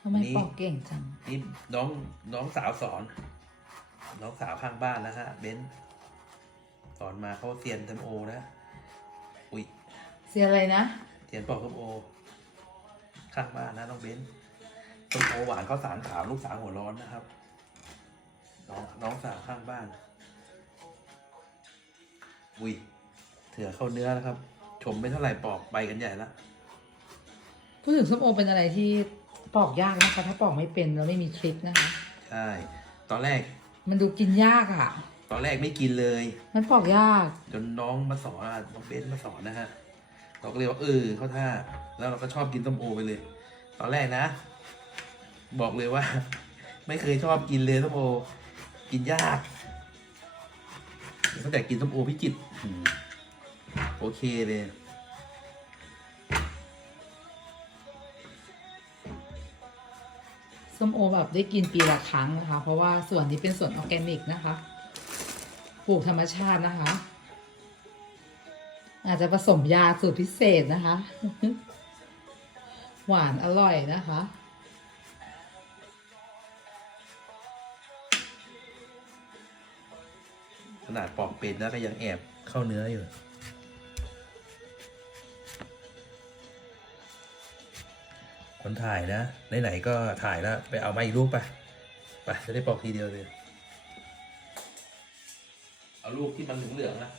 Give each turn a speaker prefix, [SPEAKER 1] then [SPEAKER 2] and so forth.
[SPEAKER 1] ทำไม
[SPEAKER 2] นี่
[SPEAKER 1] ปอกเก่งจัง
[SPEAKER 2] นี่น้องน้องสาวสอน น้องสาวข้างบ้านนะฮะเบนซ์สอนมาเขาเซียนทำโอนะ อุ้ย
[SPEAKER 1] เสียอะไรนะ
[SPEAKER 2] เซียนปอกส้มโอ ข้างบ้านนะน้องเบนซ์ส้มโอหวานข้าวสารขาวลูกสาวหัวร้อนนะครับ น้องน้องสาวข้างบ้าน อุ้ยเถื่อเข้าเนื้อแล้วครับ ชมไม่เท่าไหร่ปอกไปกันใหญ่ละ
[SPEAKER 1] พูดถึงส้มโอเป็นอะไรที่ ปอกยากนะคะ ถ้าปอกไม่เป็นแล้วไม่มีทริคนะคะ
[SPEAKER 2] ใช่ ตอนแรก
[SPEAKER 1] มันดูกินยากอะ
[SPEAKER 2] ตอนแรกไม่กินเลย
[SPEAKER 1] มันปอกยาก
[SPEAKER 2] จนน้องมาสอนอะน้องเบนซ์มาสอนนะฮะเราก็เลยว่าเออเข้าท่า แล้วเราก็ชอบกินส้มโอไปเลย ตอนแรกนะ บอกเลยว่า ไม่เคยชอบกินเลยส้มโอ กินยากตั้งแต่กินส้มโอพิจิตรอืมโอเคเลย
[SPEAKER 1] ส้มโอแบบได้กินปีละครั้งนะคะ เพราะว่าส่วนนี้เป็นส่วนออร์แกนิกนะคะ ปลูกธรรมชาตินะคะ อาจจะผสมยาสูตรพิเศษนะคะ หวานอร่อยนะคะ
[SPEAKER 2] ขนาดปอกเป็นแล้วก็ยังแอบเข้าเนื้ออยู่ คนถ่ายนะไหนๆก็ถ่ายแล้วไปเอามาอีกรูปไปไปจะได้ปอกทีเดียวเลย เอารูปที่มันเหลืองๆนะ